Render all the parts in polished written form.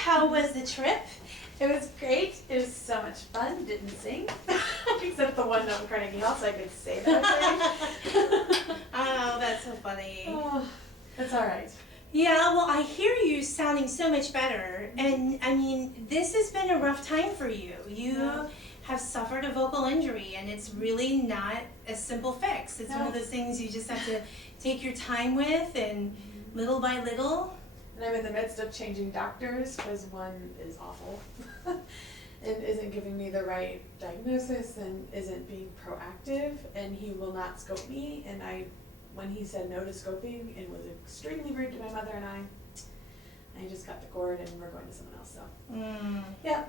How was the trip? It was great. It was so much fun. Didn't sing, except the one note in Carnegie Hall, so I could say that. Oh, that's so funny. Oh, that's all right. Yeah, well, I hear you sounding so much better. And I mean, this has been a rough time for you. You have suffered a vocal injury, and it's really not a simple fix. It's one of those things you just have to take your time with, and little by little. And I'm in the midst of changing doctors because one is awful and isn't giving me the right diagnosis and isn't being proactive, and he will not scope me. And when he said no to scoping, it was extremely rude to my mother and I just cut the cord and we're going to someone else. So, yeah.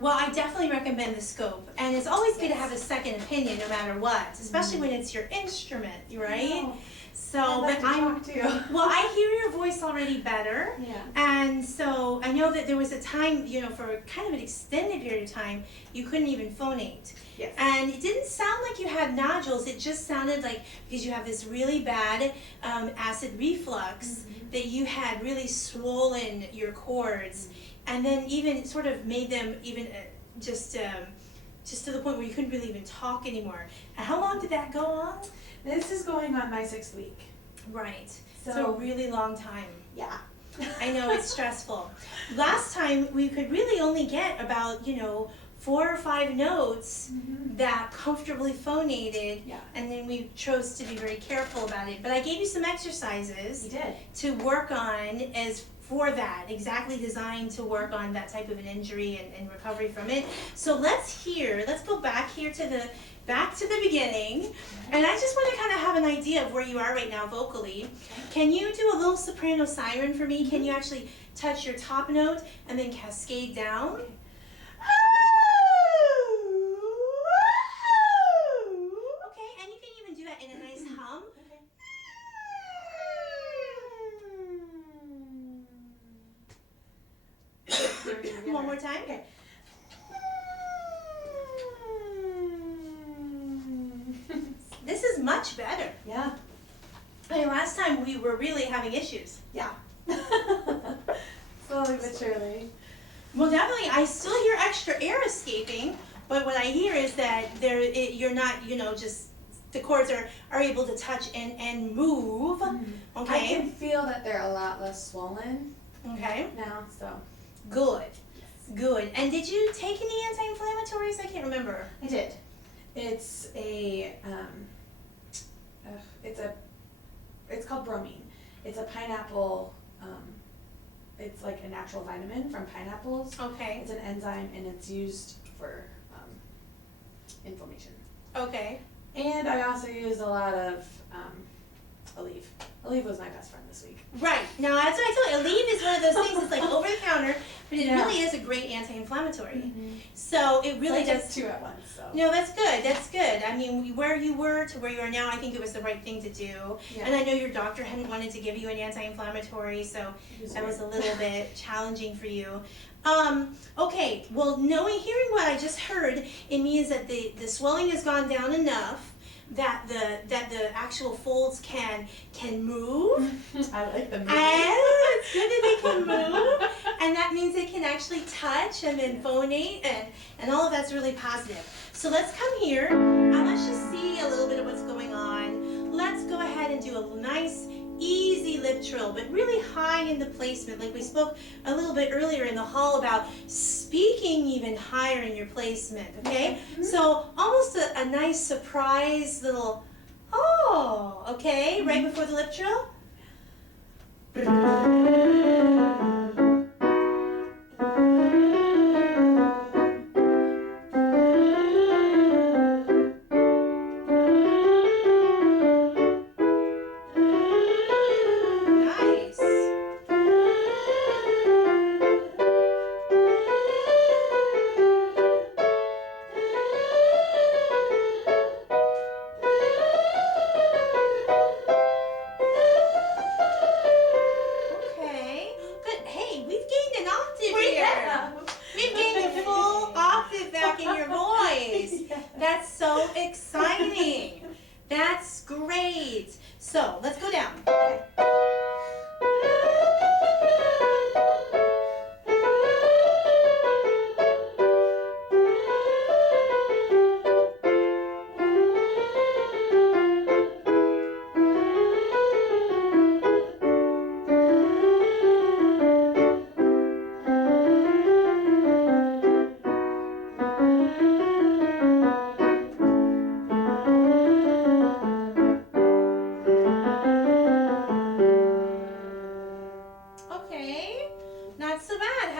Well, I definitely recommend the scope, and it's always good to have a second opinion no matter what, especially when it's your instrument, right? So, I'd like to talk too. Well, I hear your voice already better, and so I know that there was a time, for kind of an extended period of time, you couldn't even phonate. Yes. And it didn't sound like you had nodules, it just sounded like, because you have this really bad acid reflux, that you had really swollen your cords, and then even sort of made them even just to the point where you couldn't really even talk anymore. And how long did that go on? This is going on my 6th week. Right. So a really long time. Yeah. I know, it's stressful. Last time we could really only get about, 4 or 5 notes that comfortably phonated, and then we chose to be very careful about it. But I gave you some exercises to work on for that, exactly designed to work on that type of an injury and recovery from it. So let's go back here to the beginning, and I just want to kind of have an idea of where you are right now vocally. Can you do a little soprano siren for me? Can you actually touch your top note and then cascade down? Okay, and you can even do that in a nice hum. One more time? Okay. This is much better. Yeah. I mean, last time we were really having issues. Yeah. Slowly but surely. Well, definitely, I still hear extra air escaping, but what I hear is that you're not, just the cords are able to touch and move. Okay. I can feel that they're a lot less swollen. Okay. Now, so. Good. Good. And did you take any anti-inflammatories? I can't remember. I did. It's it's called bromine. It's a pineapple, it's like a natural vitamin from pineapples. Okay. It's an enzyme and it's used for inflammation. Okay. And I also used a lot of Aleve. Aleve was my best friend this week. Right. Now, that's what I told you. Aleve is one of those things that's like over the counter, but it really is a great anti-inflammatory. So it really does. 2 at once. So. No, that's good. That's good. I mean, where you were to where you are now, I think it was the right thing to do. Yeah. And I know your doctor hadn't wanted to give you an anti-inflammatory, so that was a little bit challenging for you. Okay. Well, hearing what I just heard, it means that the swelling has gone down enough that the actual folds can move. I like the movement. And it's good that they can move, and that means they can actually touch and then phonate, and all of that's really positive. So let's come here and let's just see a little bit of what's going on. Let's go ahead and do a nice easy lip trill, but really high in the placement, like we spoke a little bit earlier in the hall about speaking even higher in your placement, okay? So almost a nice surprise little, okay, right before the lip trill. Okay.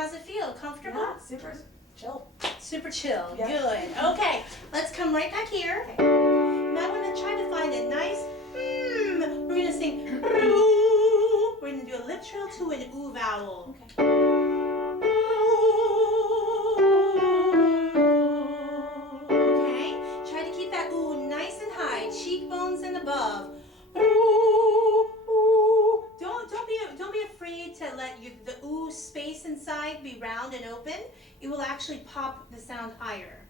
How's it feel? Comfortable? Yeah, super chill. Super chill. Yeah. Good. Okay, let's come right back here. Okay. Now I'm going to try to find a nice We're going to sing ooh. We're going to do a lip trill to an ooh vowel. Okay. Okay. Try to keep that ooh nice and high, cheekbones and above. Don't be afraid to let the ooh space inside be round and open. It will actually pop the sound higher.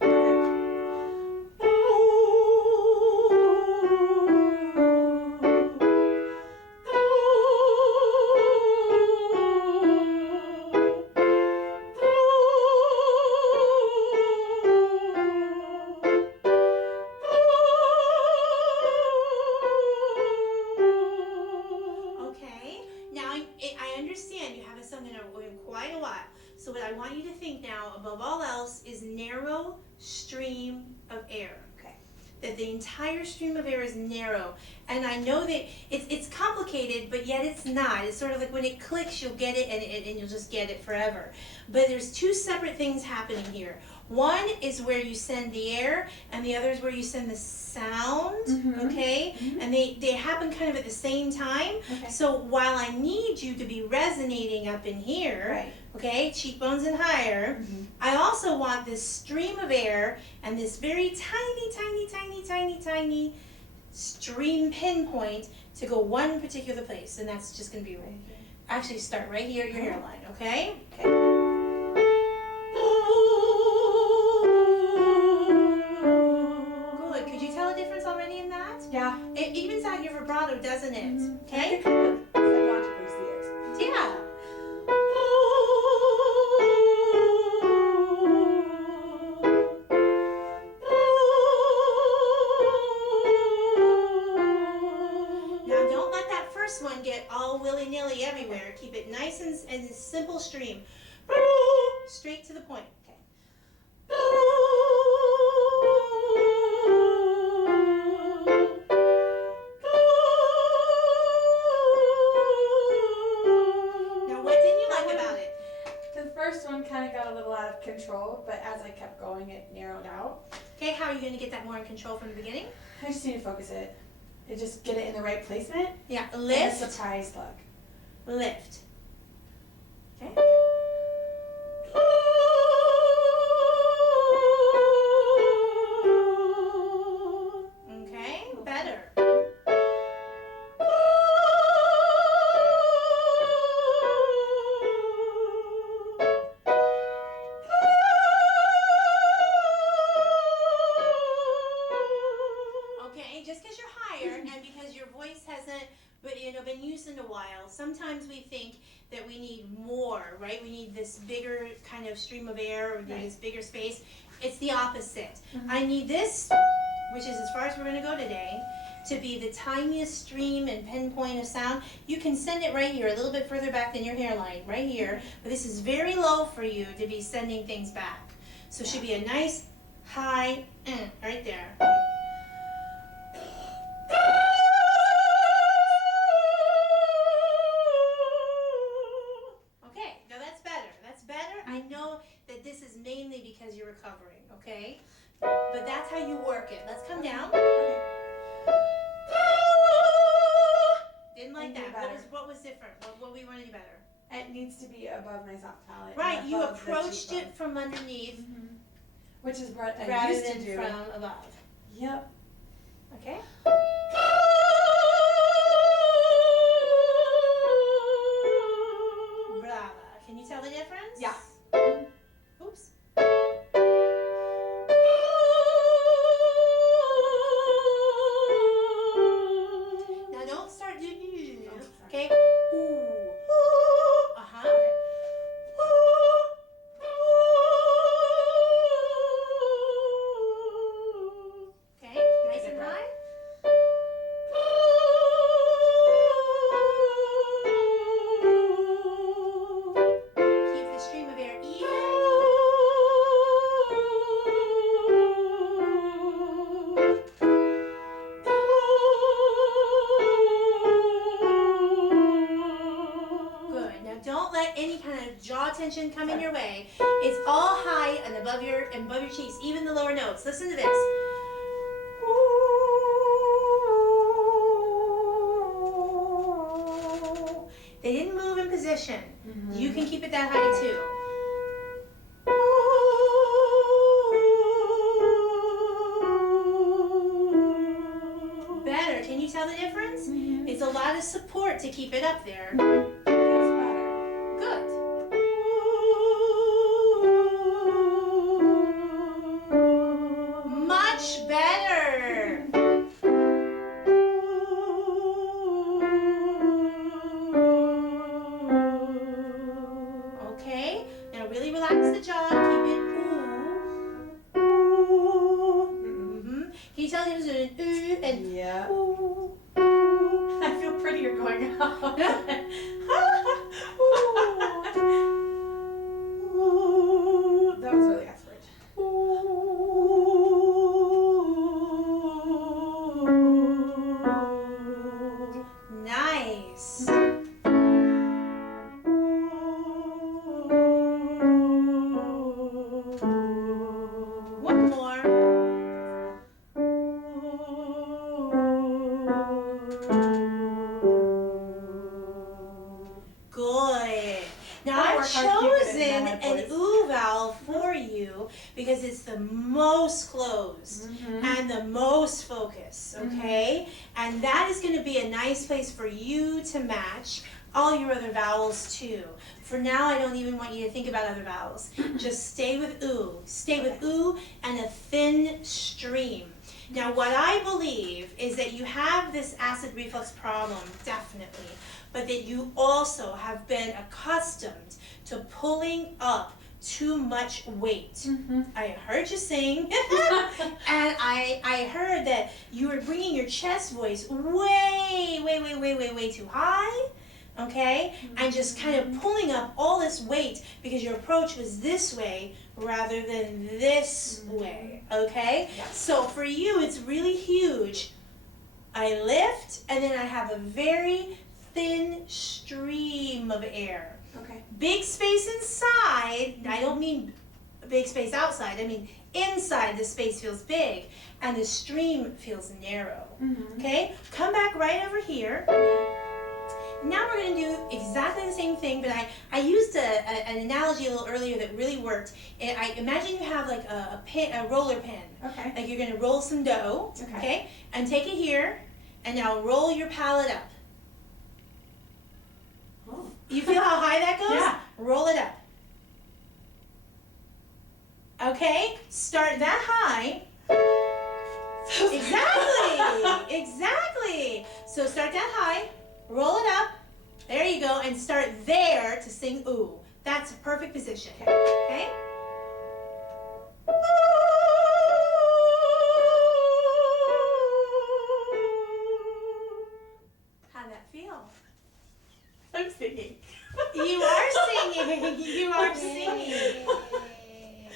So what I want you to think now, above all else, is narrow stream of air. Okay. That the entire stream of air is narrow. And I know that it's complicated, but yet it's not. It's sort of like when it clicks, you'll get it, and you'll just get it forever. But there's two separate things happening here. One is where you send the air, and the other is where you send the sound, okay? And they happen kind of at the same time. Okay. So while I need you to be resonating up in here, okay, cheekbones and higher, I also want this stream of air and this very tiny, tiny, tiny, tiny, tiny stream pinpoint to go one particular place, and that's just going to be right here. Actually, start right here at your hairline, okay? Okay. Good. Could you tell a difference already in that? Yeah. It evens out your vibrato, doesn't it? Okay? I can kind of psychologically see it. Yeah. Now don't let that first one get all willy-nilly everywhere. Keep it nice and simple stream. Straight to the point. Okay. Now what didn't you like about it? The first one kind of got a little out of control, but as I kept going, it narrowed out. Okay, how are you going to get that more in control from the beginning? I just need to focus it. And just get it in the right placement. Yeah, And lift. a surprise look. Lift. Okay. Okay, better. Okay, just because you're higher and because your voice hasn't been used in a while, sometimes we think that we need more, right? We need this bigger kind of stream of air or this bigger space. It's the opposite. I need this, which is as far as we're going to go today, to be the tiniest stream and pinpoint of sound. You can send it right here, a little bit further back than your hairline, right here. But this is very low for you to be sending things back. So it should be a nice, high, right there. Okay, now that's better. That's better. I know that this is mainly because you're recovering, okay? But that's how you work it. Let's come down. Didn't like that. What was different? What we want to do better? It needs to be above my soft palate. Right, you approached it from underneath. Which is what I rather used to than do. from above. Yep. Okay? Brava. Can you tell the difference? Yeah. Oops. Now don't start doing okay? Ooh. Uh-huh. Okay, nice and high. way. It's all high and above your cheeks, even the lower notes. Listen to this. They didn't move in position. You can keep it that high too. Better. Can you tell the difference? It's a lot of support to keep it up there. Feels better. Good. Much better. Okay, now really relax the jaw. Keep it ooh. Can you tell the difference between ooh and Yeah. ooh? I feel prettier going out. That was really effort. Nice. One more. Good. Now I'll I've work hard keeping it chosen in my head, an boys. ooh vowel for you because it's the most closed and the most focused, okay? And that is going to be a nice place for you to match all your other vowels too. For now, I don't even want you to think about other vowels. Just stay with ooh. Stay with ooh and a thin stream. Now, what I believe is that you have this acid reflux problem, definitely, but that you also have been accustomed to pulling up too much weight. I heard you sing, and I heard that you were bringing your chest voice way too high, okay? And just kind of pulling up all this weight because your approach was this way rather than this way, okay? So for you, it's really huge. I lift, and then I have a very thin stream of air. Okay. Big space inside, I don't mean big space outside, I mean inside the space feels big and the stream feels narrow. Okay? Come back right over here. Now we're going to do exactly the same thing, but I used an analogy a little earlier that really worked. I imagine you have like a roller pin. Okay. Like you're going to roll some dough, okay? And take it here, and now roll your palette up. Oh. You feel how high that goes? Yeah. Roll it up. Okay, start that high. Exactly. So start that high, roll it up. There you go, and start there to sing ooh. That's a perfect position. Okay? How'd that feel? I'm singing. You are singing. You are singing.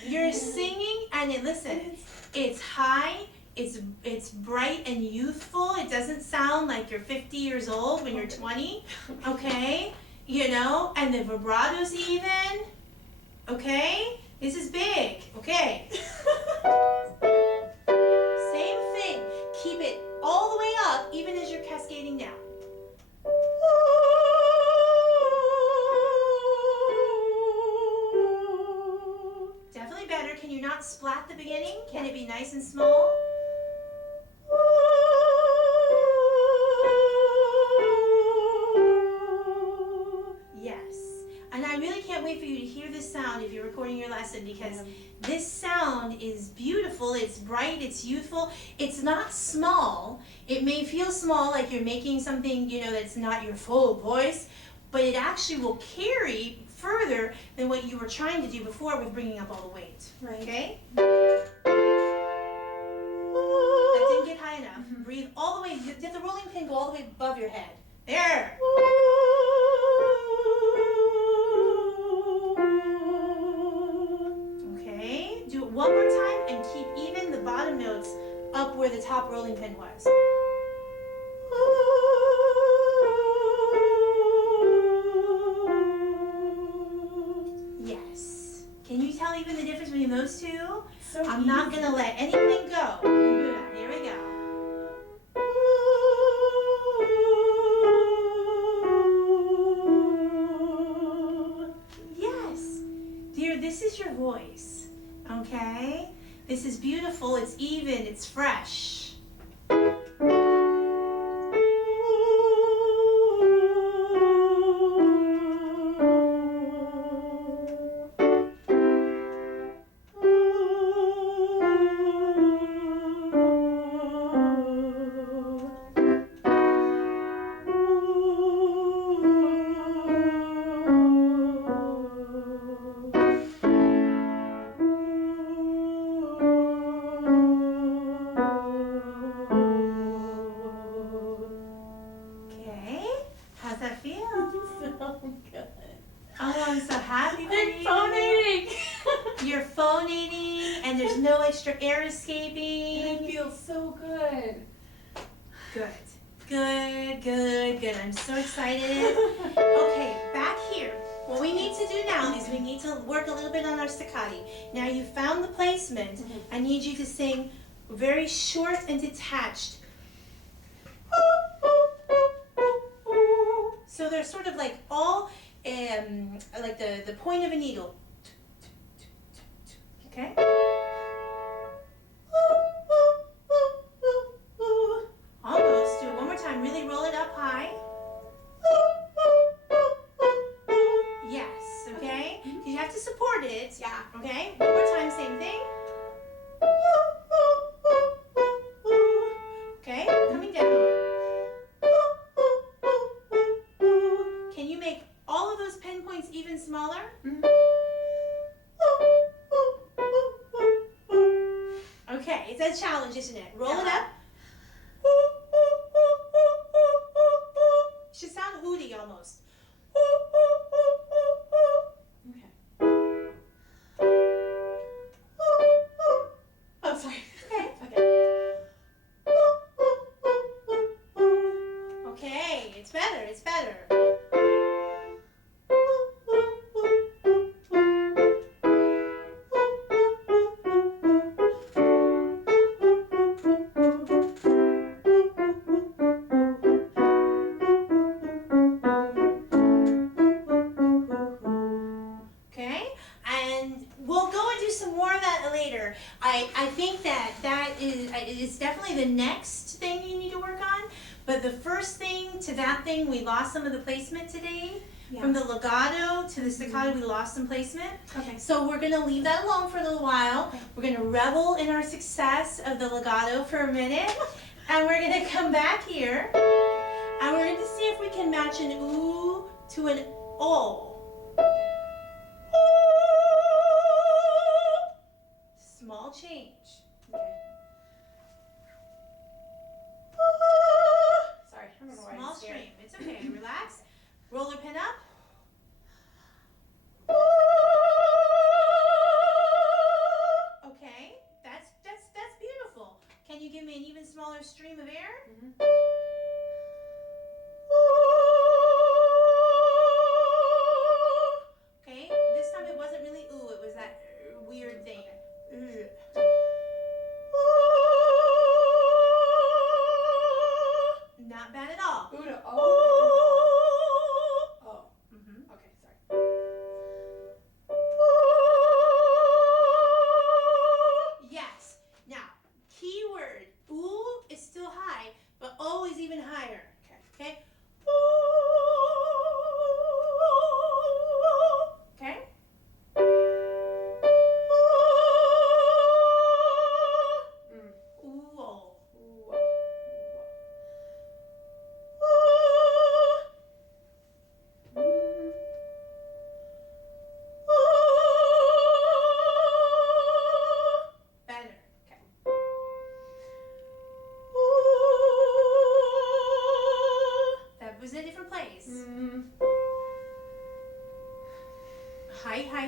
You're singing, and listen, it's high, it's bright and youthful. It doesn't sound like you're 50 years old when you're 20, okay? You know, and the vibrato's even, okay? This is big, okay? Same thing. Keep it all the way up, even as you're cascading down. Definitely better. Can you not splat the beginning? Can it be nice and small? Yes. And I really can't wait for you to hear this sound if you're recording your lesson, because this sound is beautiful, it's bright, it's youthful, it's not small. It may feel small, like you're making something, you know, that's not your full voice, but it actually will carry further than what you were trying to do before with bringing up all the weight. Right. Okay? That didn't get high enough. Breathe all the way, let the rolling pin go all the way above your head. There. Okay, do it one more time and keep even the bottom notes up where the top rolling pin was. Yes. Can you tell even the difference between those two? So I'm not going to let anything go. Good. Here we go. Yes. Dear, this is your voice. Okay? This is beautiful. It's even. It's fresh. Extra air escaping. And it feels so good. Good. Good, good, good. I'm so excited. Okay, back here. What we need to do now is we need to work a little bit on our staccati. Now you found the placement. I need you to sing very short and detached. So they're sort of like all like the point of a needle. Okay? Almost. Do it one more time. Really roll it up high. Yes, okay? Because you have to support it. Yeah. Okay? One more time, same thing. Okay? Coming down. Can you make all of those pen points even smaller? Okay, it's a challenge, isn't it? Roll it up. Should sound hooty almost. Okay. Oh, sorry. Okay. Okay. Okay, it's better, it's better. I think that is definitely the next thing you need to work on. But the first thing to that thing, we lost some of the placement today. Yeah. From the legato to the staccato, we lost some placement. Okay. So we're going to leave that alone for a little while. Okay. We're going to revel in our success of the legato for a minute. And we're going to come back here. And we're going to see if we can match an ooh to an oh. Small change. Okay. Sorry, I don't know why Small I'm scared. stream. It's okay. Relax. Roller pin up. Okay. That's beautiful. Can you give me an even smaller stream of air? Mm-hmm. Okay. This time it wasn't really ooh. It was that weird thing. Not bad at all. Ooh to oh. Oh. Mm-hmm. Okay, sorry. Yes. Now, keyword. Ooh is still high, but oh is even higher. Okay. Okay. Okay.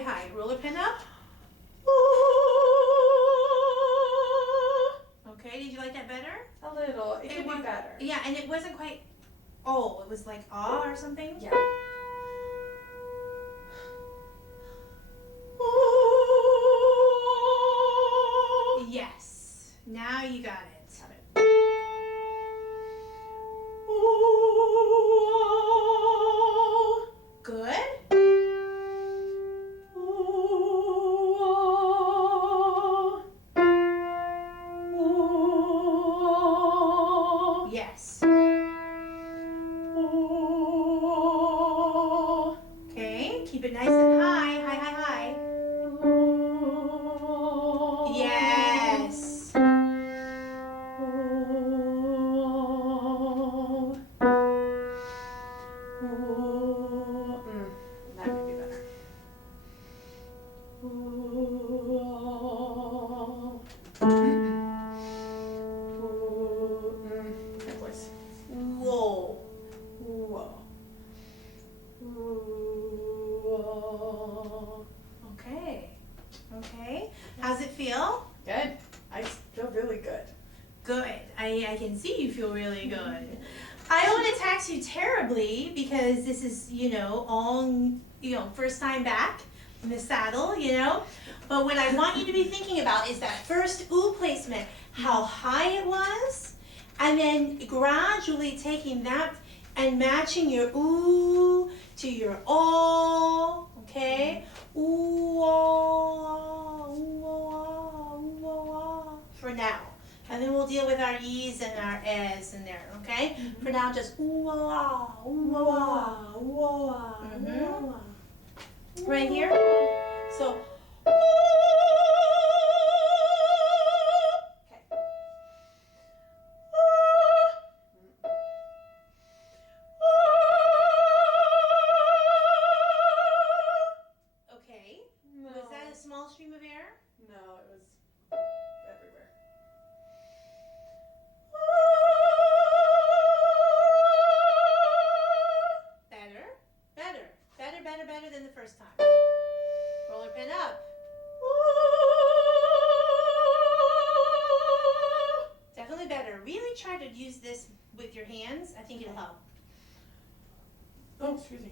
High. Roller pin up. Okay, did you like that better? A little. It could be better. Yeah, and it wasn't quite oh, it was like ah or something. Yeah. That voice. Whoa. Whoa. Okay. Okay. How's it feel? Good. I feel really good. Good. I can see you feel really good. I don't want to tax you terribly because this is, all, first time back in the saddle, But what I want you to be thinking about is that first ooh placement, how high it was, and then gradually taking that and matching your ooh to your all, okay? Ooh, ah, ooh, ah, ooh, ah, for now. And then we'll deal with our e's and our ehs in there, okay? For now, just ooh, ah, ooh, ah, ooh, ah, ooh, ah. Right here. So, okay. No. Was that a small stream of air? No, it was everywhere. Better than the first time. Roller pin up. Definitely better. Really try to use this with your hands. I think it'll help. Oh, excuse me.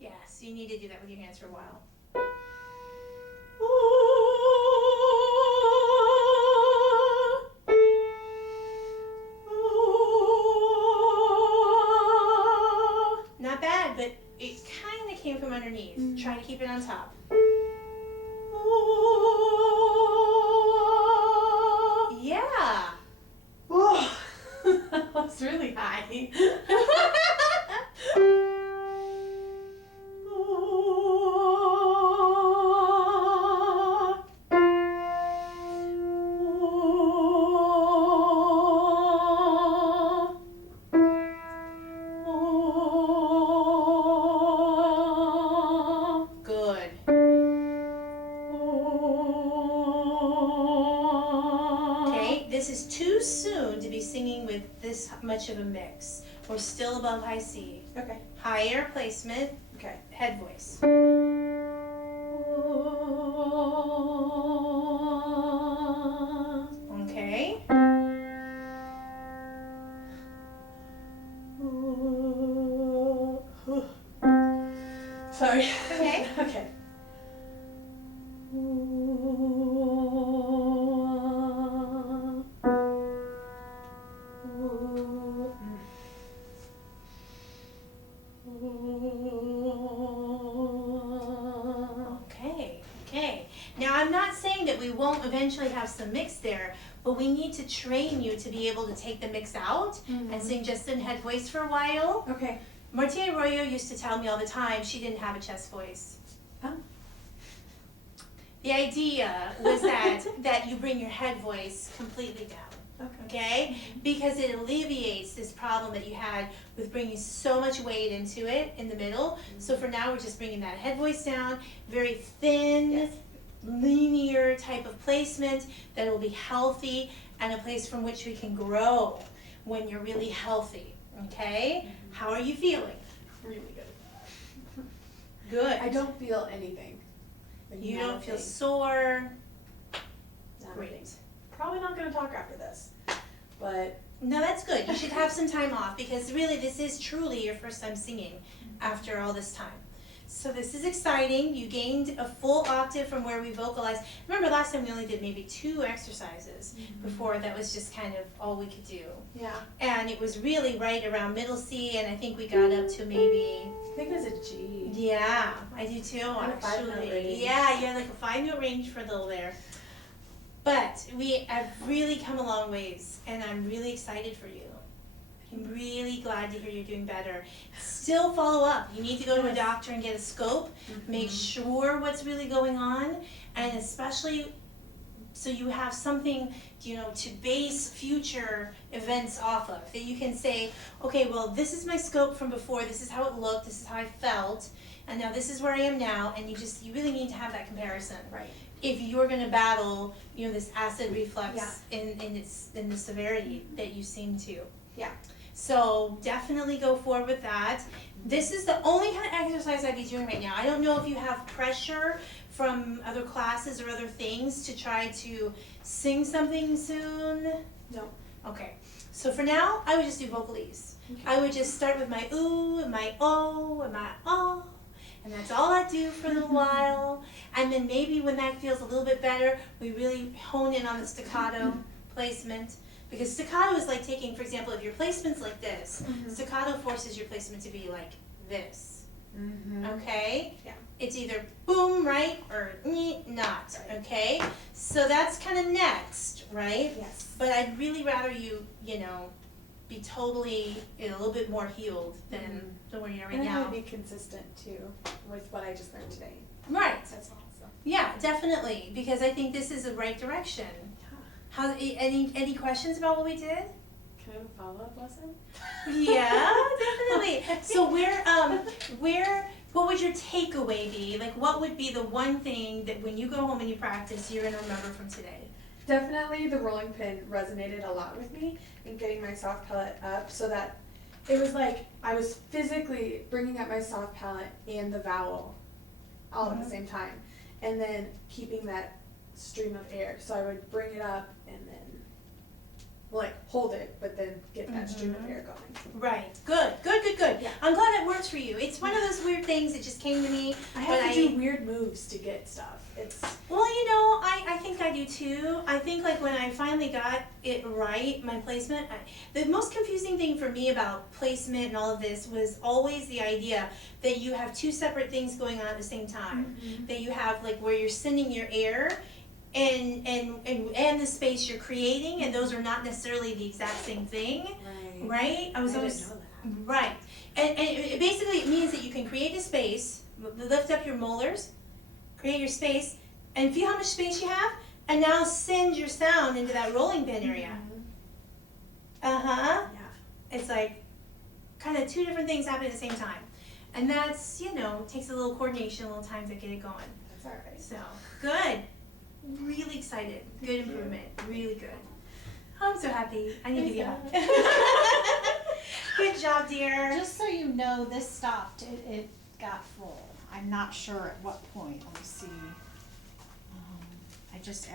Yes, you need to do that with your hands for a while. Not bad, but it kind of came from underneath. Try to keep it on top. Yeah. Whoa. That was really high. Good. Okay, this is too soon to be singing with this much of a mix. We're still above high C. Okay. Higher placement, Okay. head voice. Okay. Sorry. Okay. Okay. Okay. Now I'm not saying that we won't eventually have some mix there, but we need to train you to be able to take the mix out and sing just in head voice for a while. Okay. Martia Arroyo used to tell me all the time she didn't have a chest voice. Oh. The idea was that you bring your head voice completely down. Okay? Because it alleviates this problem that you had with bringing so much weight into it in the middle. So for now, we're just bringing that head voice down, very thin, linear type of placement that will be healthy and a place from which we can grow when you're really healthy. Okay? How are you feeling? Really good. Good. I don't feel anything. Like You don't feel nothing. sore. Nothing. Great. Probably not going to talk after this, but No, that's good. You should have some time off because really this is truly your first time singing after all this time. So this is exciting. You gained a full octave from where we vocalized. Remember last time we only did maybe 2 exercises before that was just kind of all we could do. yeah. And it was really right around middle C and I think we got up to maybe, I think it was a G. yeah, I do too And a 5-note actually. range. Yeah, you had like a 5-note range for a little there. But we have really come a long ways and I'm really excited for you. I'm really glad to hear you're doing better. Still follow up. You need to go to a doctor and get a scope. Make sure what's really going on and especially so you have something, you know, to base future events off of, that you can say, okay, well, this is my scope from before, this is how it looked, this is how I felt, and now this is where I am now, and you really need to have that comparison. Right. If you're gonna battle, you know, this acid reflux in the severity that you seem to. Yeah. So definitely go forward with that. This is the only kind of exercise I'd be doing right now. I don't know if you have pressure from other classes or other things to try to sing something soon. No. Okay. So for now, I would just do vocalises. Okay. I would just start with my ooh and my oh and my oh. And that's all I do for a little while. And then maybe when that feels a little bit better, we really hone in on the staccato placement. Because staccato is like taking, for example, if your placement's like this, staccato forces your placement to be like this. Okay? Yeah. It's either boom, right, or not. Okay? So that's kind of next, right? Yes. But I'd really rather you know, be totally a little bit more healed than where you are right and now. And I would be consistent too with what I just learned today. Right. That's all. So. Yeah, definitely, because I think this is the right direction. How, any questions about what we did? Can I have a follow-up lesson? Yeah, definitely. So what would your takeaway be? Like, what would be the one thing that when you go home and you practice, you're gonna remember from today? Definitely the rolling pin resonated a lot with me in getting my soft palate up, so that it was like I was physically bringing up my soft palate and the vowel all at the same time, and then keeping that stream of air. So I would bring it up and then like hold it, but then get that stream of air going. Right. Good. Yeah. I'm glad it works for you. It's one of those weird things that just came to me. I have to do weird moves to get stuff. It's well, you know, I think I do too. I think like when I finally got it right, my placement, the most confusing thing for me about placement and all of this was always the idea that you have two separate things going on at the same time. That you have like where you're sending your air and the space you're creating, and those are not necessarily the exact same thing. Right? I didn't know that. Right. And it means that you can create a space, lift up your molars, create your space, and feel how much space you have, and now send your sound into that rolling pin area. Yeah. It's like kind of two different things happen at the same time. And that's, you know, takes a little coordination, a little time to get it going. That's all right. So, good. Really excited. Good improvement. Really good. I'm so happy. I need to be up. Good job, dear. Just so you know, this stopped. It got full. I'm not sure at what point. Let me see. I just